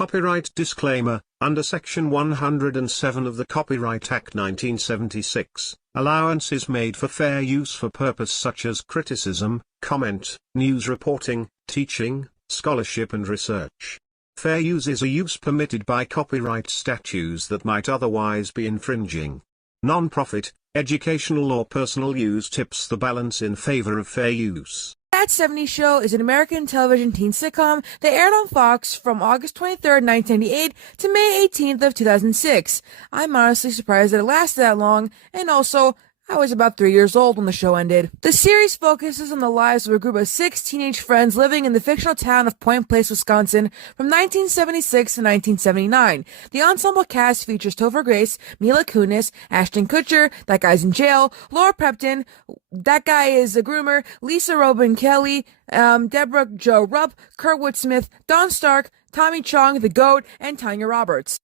Copyright disclaimer. Under Section 107 of the Copyright Act 1976, allowance is made for fair use for purpose such as criticism, comment, news reporting, teaching, scholarship and research. Fair use is a use permitted by copyright statutes that might otherwise be infringing. Non-profit, educational or personal use tips the balance in favor of fair use. That 70s Show is an American television teen sitcom that aired on Fox from August 23rd, 1998 to May 18th of 2006. I'm honestly surprised that it lasted that long, and also, I was about 3 years old when the show ended. The series focuses on the lives of a group of 6 teenage friends living in the fictional town of Point Place, Wisconsin from 1976 to 1979. The ensemble cast features Topher Grace, Mila Kunis, Ashton Kutcher, that guy's in jail, Laura Prepton, that guy is a groomer, Lisa Robin Kelly, Deborah Jo Rupp, Kurtwood Smith, Don Stark, Tommy Chong, the Goat, and Tanya Roberts.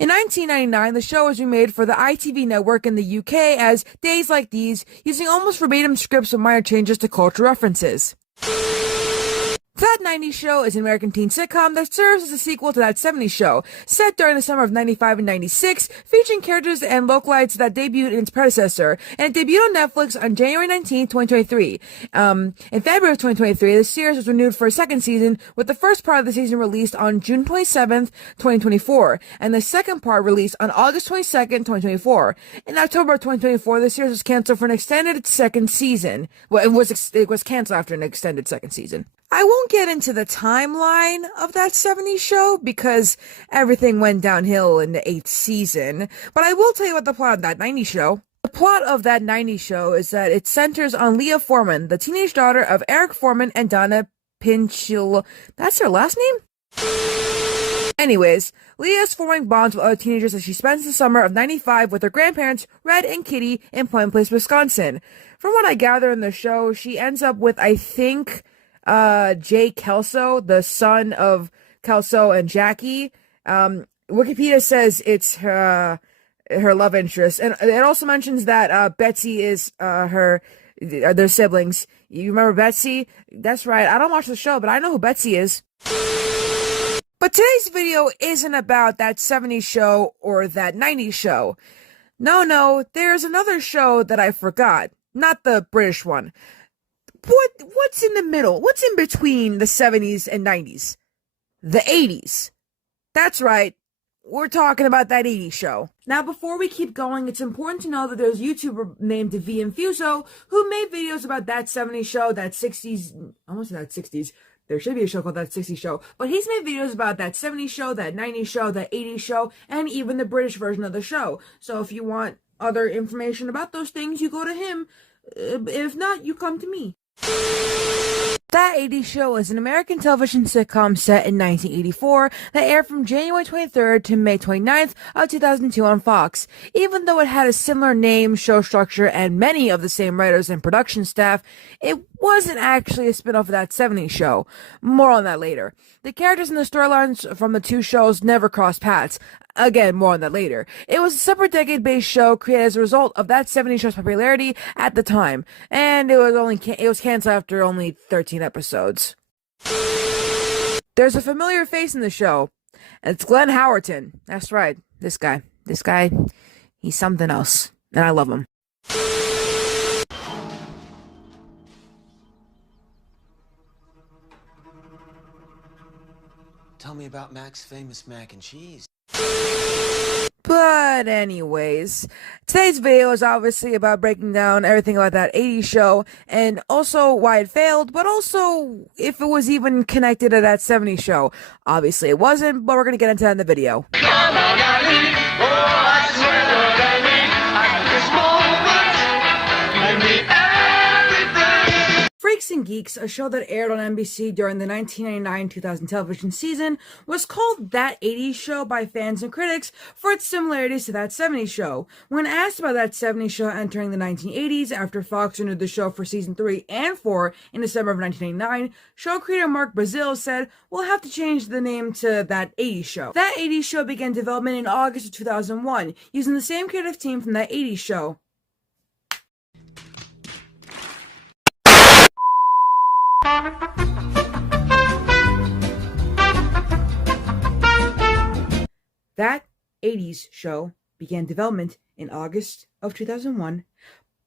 In 1999, the show was remade for the ITV network in the UK as Days Like These, using almost verbatim scripts with minor changes to cultural references. That 90s Show is an American teen sitcom that serves as a sequel to That 70s Show, set during the summer of 95 and 96, featuring characters and localites that debuted in its predecessor, and it debuted on Netflix on January 19, 2023. In February of 2023, the series was renewed for a second season, with the first part of the season released on June 27th, 2024, and the second part released on August 22nd, 2024. In October of 2024, the series was canceled for an extended second season. Well, it was canceled after an extended second season. I won't get into the timeline of That 70s Show because everything went downhill in the 8th season, but I will tell you about the plot of That 90s Show. The plot of That 90s Show is that it centers on Leah Foreman, the teenage daughter of Eric Foreman and Donna Pinchil. That's her last name? Anyways, Leah's forming bonds with other teenagers as she spends the summer of 95 with her grandparents, Red and Kitty, in Point Place, Wisconsin. From what I gather in the show, she ends up with, I think, Jay Kelso, the son of Kelso and Jackie. Wikipedia says it's her love interest, and it also mentions that Betsy is their siblings. You remember Betsy? That's right. I don't watch the show, but I know who Betsy is. But today's video isn't about That 70s Show or That 90s Show. No, there's another show that I forgot, not the British one. What's in the middle? What's in between the 70s and 90s? The 80s. That's right. We're talking about That 80s Show. Now, before we keep going, it's important to know that there's a YouTuber named V Infuso who made videos about That 70s Show, That 60s, almost That 60s. There should be a show called That 60s Show. But he's made videos about That 70s Show, That 90s Show, That 80s Show, and even the British version of the show. So if you want other information about those things, you go to him. If not, you come to me. That 80s Show is an American television sitcom set in 1984 that aired from January 23rd to May 29th of 2002 on Fox. Even though it had a similar name, show structure, and many of the same writers and production staff, it wasn't actually a spin-off of That 70s Show. More on that later. The characters and the storylines from the two shows never crossed paths. Again, more on that later. It was a separate decade-based show created as a result of That 70s Show's popularity at the time, and it was canceled after only 13 episodes. There's a familiar face in the show, and it's Glenn Howerton. That's right, this guy, he's something else, and I love him. Tell me about Mac's famous mac and cheese. But anyways, today's video is obviously about breaking down everything about That 80s Show, and also why it failed, but also if it was even connected to That 70s Show. Obviously it wasn't, but we're gonna get into that in the video. Come on, darling. Oh, I swear, look at me. At this moment, let me everything. Freaks and Geeks, a show that aired on NBC during the 1999-2000 television season, was called That 80s Show by fans and critics for its similarities to That 70s Show. When asked about That 70s Show entering the 1980s after Fox renewed the show for season 3 and 4 in December of 1999, show creator Mark Brazil said, "We'll have to change the name to That 80s Show." That 80s Show began development in August of 2001, using the same creative team from That 80s Show. That 80s show began development in August of 2001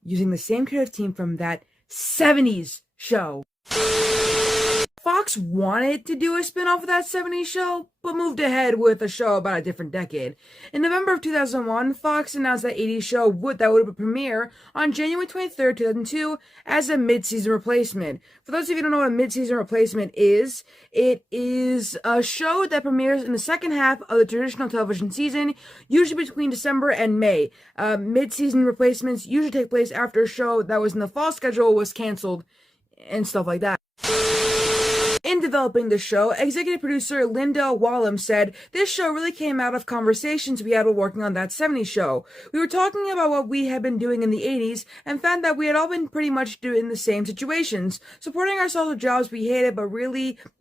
using the same creative team from that 70s show. Fox wanted to do a spin-off of that 70s show, but moved ahead with a show about a different decade. In November of 2001, Fox announced that 80s show would premiere on January 23rd, 2002 as a mid-season replacement. For those of you who don't know what a mid-season replacement is, it is a show that premieres in the second half of the traditional television season, usually between December and May. Mid-season replacements usually take place after a show that was in the fall schedule was canceled and stuff like that. In developing the show, executive producer Linda Wallum said, "This show really came out of conversations we had while working on that 70s show. We were talking about what we had been doing in the 80s and found that we had all been pretty much doing the same situations, supporting ourselves with jobs we hated but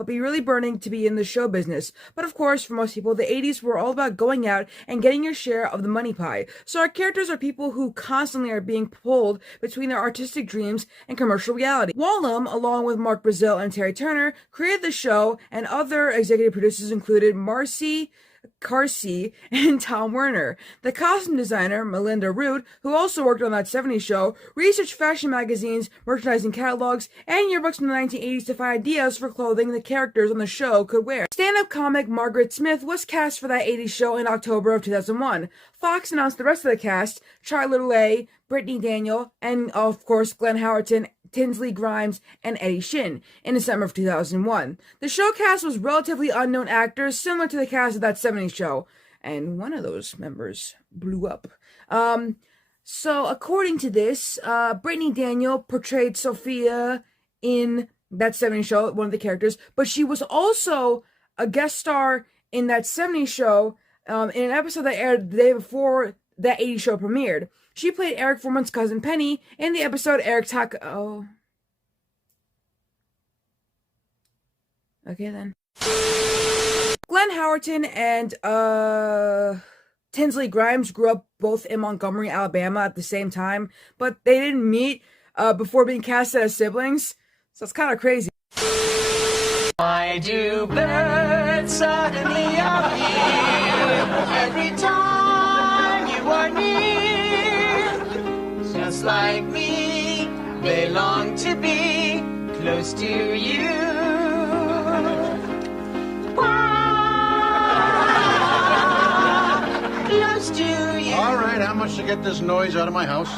be really burning to be in the show business. But of course, for most people, the 80s were all about going out and getting your share of the money pie. So our characters are people who constantly are being pulled between their artistic dreams and commercial reality." Wallum, along with Mark Brazil and Terry Turner, created the show, and other executive producers included Marcy Carsey and Tom Werner. The costume designer, Melinda Root, who also worked on that 70s show, researched fashion magazines, merchandising catalogs, and yearbooks from the 1980s to find ideas for clothing the characters on the show could wear. Stand-up comic Margaret Smith was cast for that 80s show in October of 2001. Fox announced the rest of the cast: Charlotte Lay, Brittany Daniel, and of course Glenn Howerton, Tinsley Grimes, and Eddie Shin in December of 2001. The show cast was relatively unknown actors, similar to the cast of that 70s show, and one of those members blew up. So according to this, Brittany Daniel portrayed Sophia in that 70s show, one of the characters, but she was also a guest star in that 70s show in an episode that aired the day before that 80s show premiered. She played Eric Foreman's cousin Penny in the episode Eric Taco. Oh. Okay then. Glenn Howerton and Tinsley Grimes grew up both in Montgomery, Alabama at the same time, but they didn't meet before being cast as siblings, so it's kind of crazy. Why do birds suddenly appear every time you are near? Just like me, they long to be close to you. Close to you. All right, how much to get this noise out of my house?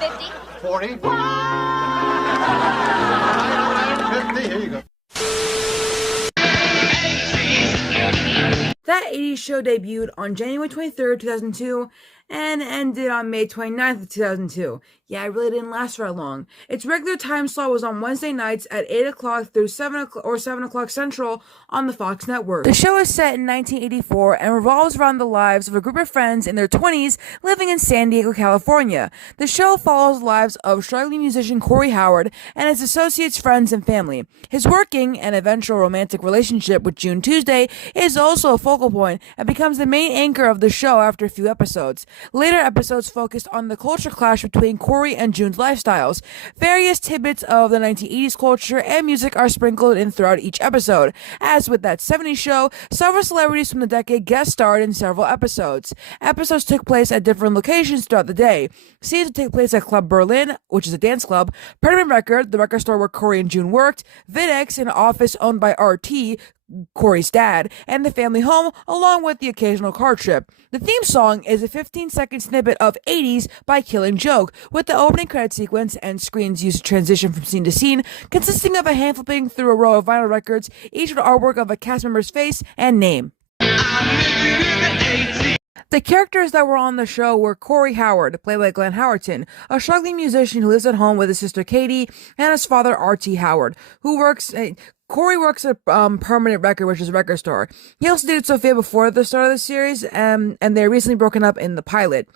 50. 40? All right, 50. Here you go. That 80s show debuted on January 23rd, 2002, and ended on May 29th of 2002. Yeah, it really didn't last very long. Its regular time slot was on Wednesday nights at 8 o'clock through 7 o'clock Central on the Fox network. The show is set in 1984 and revolves around the lives of a group of friends in their 20s living in San Diego, California. The show follows the lives of struggling musician Corey Howard and his associates, friends, and family. His working and eventual romantic relationship with June Tuesday is also a focal point and becomes the main anchor of the show after a few episodes. Later episodes focused on the culture clash between Corey and June's lifestyles. Various tidbits of the 1980s culture and music are sprinkled in throughout each episode. As with that 70s show, several celebrities from the decade guest starred in several episodes. Episodes took place at different locations throughout the day. Scenes would take place at Club Berlin, which is a dance club, Permanent Record, the record store where Corey and June worked, Videx, an office owned by RT, Corey's dad, and the family home, along with the occasional car trip. The theme song is a 15-second snippet of 80s by Killing Joke, with the opening credit sequence and screens used to transition from scene to scene, consisting of a hand flipping through a row of vinyl records, each with artwork of a cast member's face and name. The characters that were on the show were Corey Howard, played by Glenn Howerton, a struggling musician who lives at home with his sister Katie, and his father R.T. Howard, who works... Corey works at Permanent Record, which is a record store. He also dated Sophia before the start of the series, and they're recently broken up in the pilot.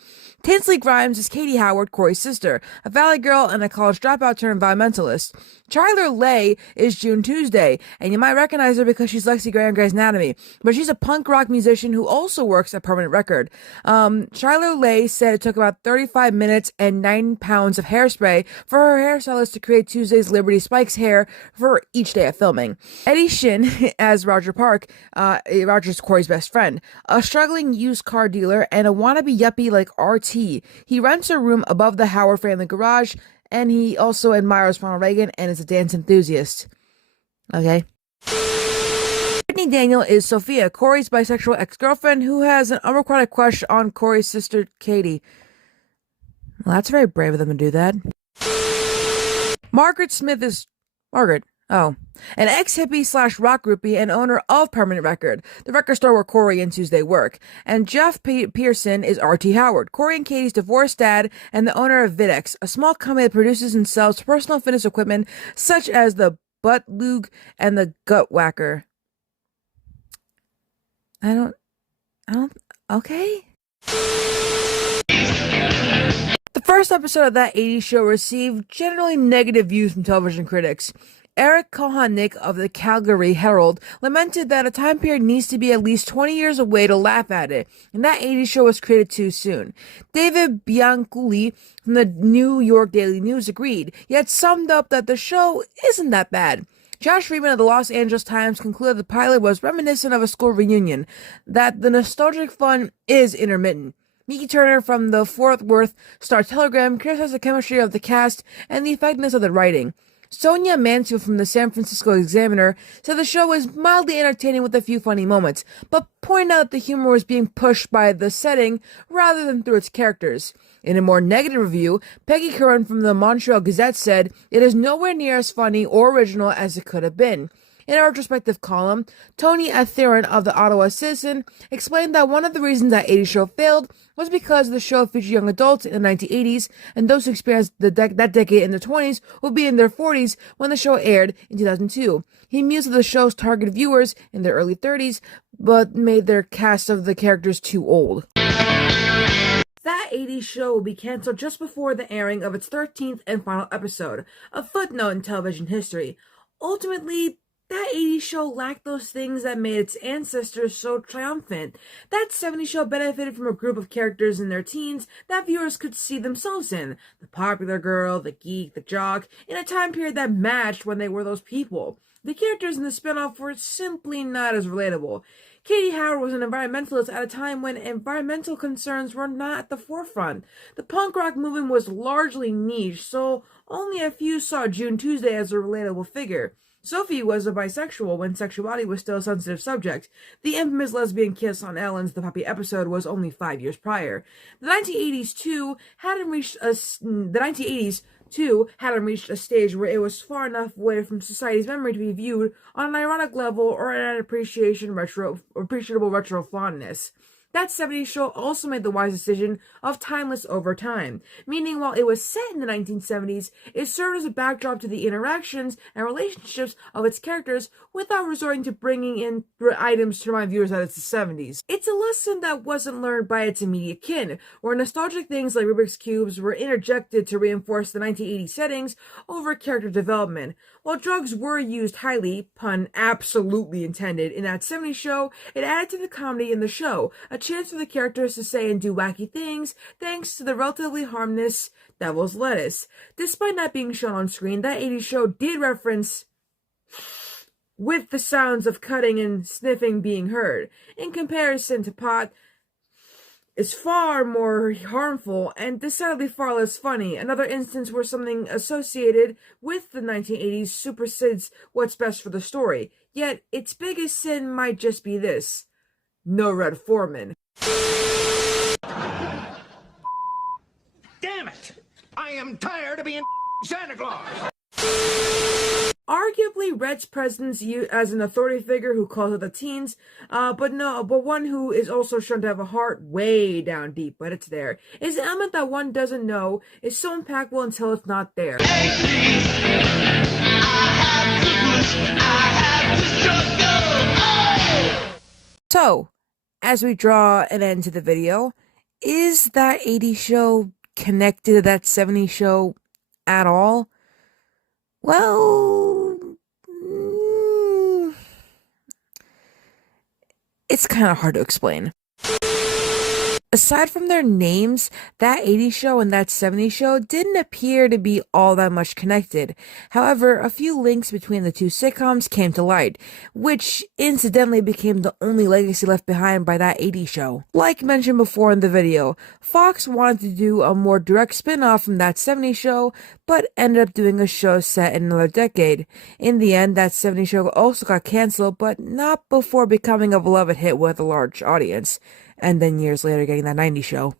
Tinsley Grimes is Katie Howard, Corey's sister, a valley girl and a college dropout turned environmentalist. Charlotte Lay is June Tuesday, and you might recognize her because she's Lexi Gray on Grey's Anatomy, but she's a punk rock musician who also works at Permanent Record. Charlotte Lay said it took about 35 minutes and 9 pounds of hairspray for her hairstylist to create Tuesday's Liberty Spikes hair for each day of filming. something. Eddie Shin as Roger Park, Roger's Corey's best friend, a struggling used car dealer and a wannabe yuppie like RT. He rents a room above the Howard family garage, and he also admires Ronald Reagan and is a dance enthusiast. Okay. Brittany Daniel is Sophia, Corey's bisexual ex-girlfriend who has an unrequited crush on Corey's sister Katie. Well, that's very brave of them to do that. Margaret Smith is Margaret. Oh, an ex-hippie slash rock groupie and owner of Permanent Record, the record store where Corey and Tuesday work. And Jeff Pearson is R.T. Howard, Corey and Katie's divorced dad and the owner of Videx, a small company that produces and sells personal fitness equipment such as the Butt Lug and the Gut Whacker. Okay. The first episode of That 80s Show received generally negative views from television critics. Eric Kohanik of the Calgary Herald lamented that a time period needs to be at least 20 years away to laugh at it, and That 80s Show was created too soon. David Bianculli from the New York Daily News agreed, yet summed up that the show isn't that bad. Josh Friedman of the Los Angeles Times concluded the pilot was reminiscent of a school reunion, that the nostalgic fun is intermittent. Mickey Turner from the Fort Worth Star-Telegram criticized the chemistry of the cast and the effectiveness of the writing. Sonia Mansfield from the San Francisco Examiner said the show was mildly entertaining with a few funny moments, but pointed out that the humor was being pushed by the setting rather than through its characters. In a more negative review, Peggy Curran from the Montreal Gazette said, "It is nowhere near as funny or original as it could have been." In a retrospective column, Tony Atheron of the Ottawa Citizen explained that one of the reasons that 80s Show failed was because the show featured young adults in the 1980s, and those who experienced that decade in their 20s would be in their 40s when the show aired in 2002. He mused that the show's target viewers in their early 30s, but made their cast of the characters too old. That 80s Show will be canceled just before the airing of its 13th and final episode, a footnote in television history. Ultimately, That 80s Show lacked those things that made its ancestors so triumphant. That 70s Show benefited from a group of characters in their teens that viewers could see themselves in. The popular girl, the geek, the jock, in a time period that matched when they were those people. The characters in the spinoff were simply not as relatable. Katie Howard was an environmentalist at a time when environmental concerns were not at the forefront. The punk rock movement was largely niche, so only a few saw June Tuesday as a relatable figure. Sophie was a bisexual when sexuality was still a sensitive subject. The infamous lesbian kiss on Ellen's The Puppy episode was only 5 years prior. The 1980s, too, hadn't reached a stage where it was far enough away from society's memory to be viewed on an ironic level or an appreciable retro fondness. That 70s Show also made the wise decision of timeless over time, meaning while it was set in the 1970s, it served as a backdrop to the interactions and relationships of its characters without resorting to bringing in items to remind viewers that it's the 70s. It's a lesson that wasn't learned by its immediate kin, where nostalgic things like Rubik's Cubes were interjected to reinforce the 1980s settings over character development. While drugs were used highly, pun absolutely intended, in that 70s Show, it added to the comedy in the show, a chance for the characters to say and do wacky things, thanks to the relatively harmless Devil's Lettuce. Despite not being shown on screen, That 80s Show did reference with the sounds of cutting and sniffing being heard. In comparison to pot, is far more harmful and decidedly far less funny. Another instance where something associated with the 1980s supersedes what's best for the story. Yet, its biggest sin might just be this: no Red Foreman. Damn it! I am tired of being Santa Claus! Arguably, Red's presence as an authority figure who calls out the teens, but one who is also shown to have a heart way down deep, but it's there, is an element that one doesn't know is so impactful until it's not there. So, as we draw an end to the video, is that 80s Show connected to that 70s Show at all? Well, it's kind of hard to explain. Aside from their names, That 80s Show and That 70s Show didn't appear to be all that much connected. However, a few links between the two sitcoms came to light, which incidentally became the only legacy left behind by That 80s Show. Like mentioned before in the video, Fox wanted to do a more direct spin-off from That 70s Show, but ended up doing a show set in another decade. In the end, That 70s Show also got canceled, but not before becoming a beloved hit with a large audience, and then years later getting That 90s Show.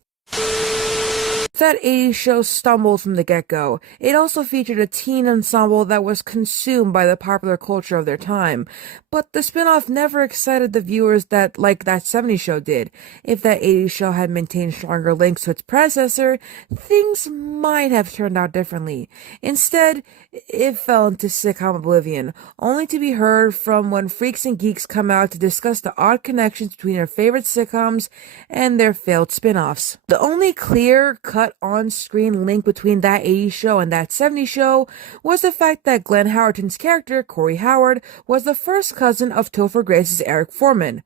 That 80s Show stumbled from the get-go. It also featured a teen ensemble that was consumed by the popular culture of their time, but the spin-off never excited the viewers like That 70s Show did. If That 80s Show had maintained stronger links to its predecessor, things might have turned out differently. Instead, it fell into sitcom oblivion, only to be heard from when freaks and geeks come out to discuss the odd connections between their favorite sitcoms and their failed spin-offs. The only clear-cut on-screen link between That 80s Show and That 70s Show was the fact that Glenn Howerton's character, Corey Howard, was the first cousin of Topher Grace's Eric Foreman.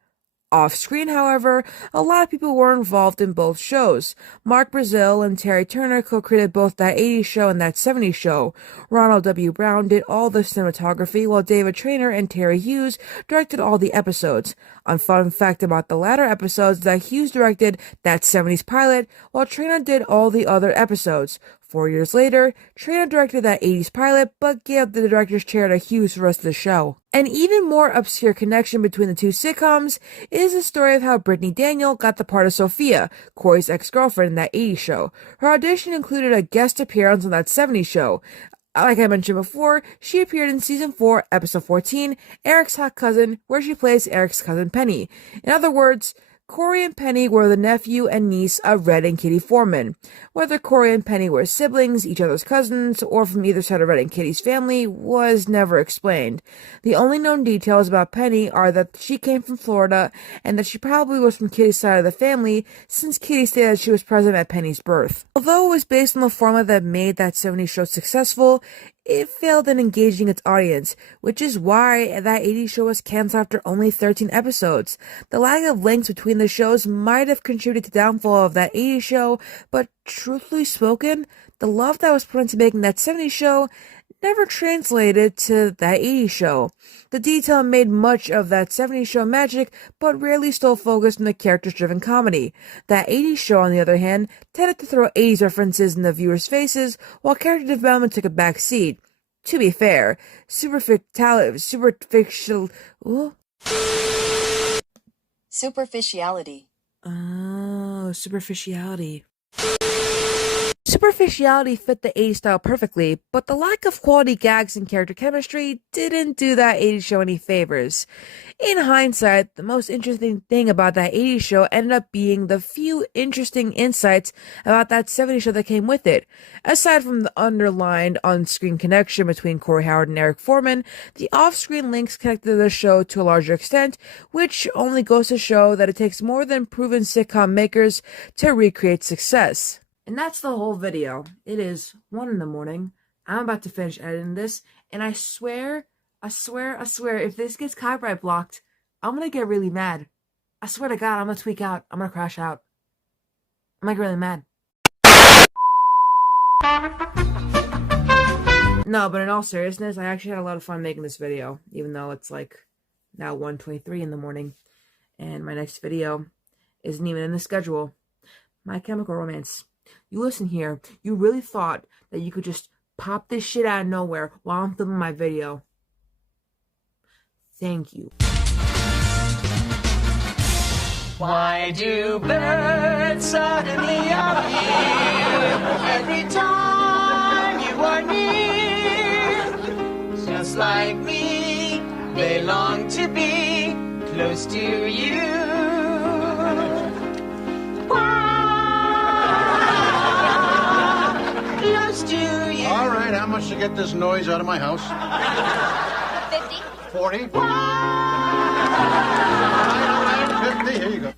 Off-screen, however, a lot of people were involved in both shows. Mark Brazil and Terry Turner co-created both That 80s Show and That 70s Show. Ronald W. Brown did all the cinematography, while David Traynor and Terry Hughes directed all the episodes. A fun fact about the latter episodes is that Hughes directed That 70s pilot, while Traynor did all the other episodes. 4 years later, Traynor directed That 80s pilot, but gave the director's chair to Hughes for the rest of the show. An even more obscure connection between the two sitcoms is the story of how Brittany Daniel got the part of Sophia, Corey's ex-girlfriend in That 80s Show. Her audition included a guest appearance on That 70s Show. Like I mentioned before, she appeared in Season 4, Episode 14, Eric's Hot Cousin, where she plays Eric's cousin Penny. In other words, Corey and Penny were the nephew and niece of Red and Kitty Foreman. Whether Corey and Penny were siblings, each other's cousins, or from either side of Red and Kitty's family was never explained. The only known details about Penny are that she came from Florida and that she probably was from Kitty's side of the family, since Kitty stated she was present at Penny's birth. Although it was based on the formula that made That 70s Show successful, it failed in engaging its audience, which is why That 80s Show was canceled after only 13 episodes. The lack of links between the shows might have contributed to the downfall of That 80s Show, but truthfully spoken, the love that was put into making That 70s Show never translated to That 80s Show. The detail made much of That 70s Show magic, but rarely stole focus on the characters-driven comedy. That 80s Show, on the other hand, tended to throw 80s references in the viewers' faces, while character development took a back seat. To be fair, superficiality. Superficiality fit the 80s style perfectly, but the lack of quality gags and character chemistry didn't do That 80s Show any favors. In hindsight, the most interesting thing about That 80s Show ended up being the few interesting insights about That 70s Show that came with it. Aside from the underlined on-screen connection between Corey Howard and Eric Foreman, the off-screen links connected the show to a larger extent, which only goes to show that it takes more than proven sitcom makers to recreate success. And that's the whole video. It is 1 a.m. I'm about to finish editing this, and I swear, if this gets copyright blocked, I'm gonna get really mad. I swear to God, I'm gonna tweak out. I'm gonna crash out. I'm gonna get really mad. No, but in all seriousness, I actually had a lot of fun making this video, even though it's like now 1:23 in the morning, and my next video isn't even in the schedule. My Chemical Romance. You listen here, you really thought that you could just pop this shit out of nowhere while I'm filming my video. Thank you. Why do birds suddenly appear every time you are near? Just like me, they long to be close to you. Close to you. All right, how much to get this noise out of my house? 50. 40. All right, 50. Here you go.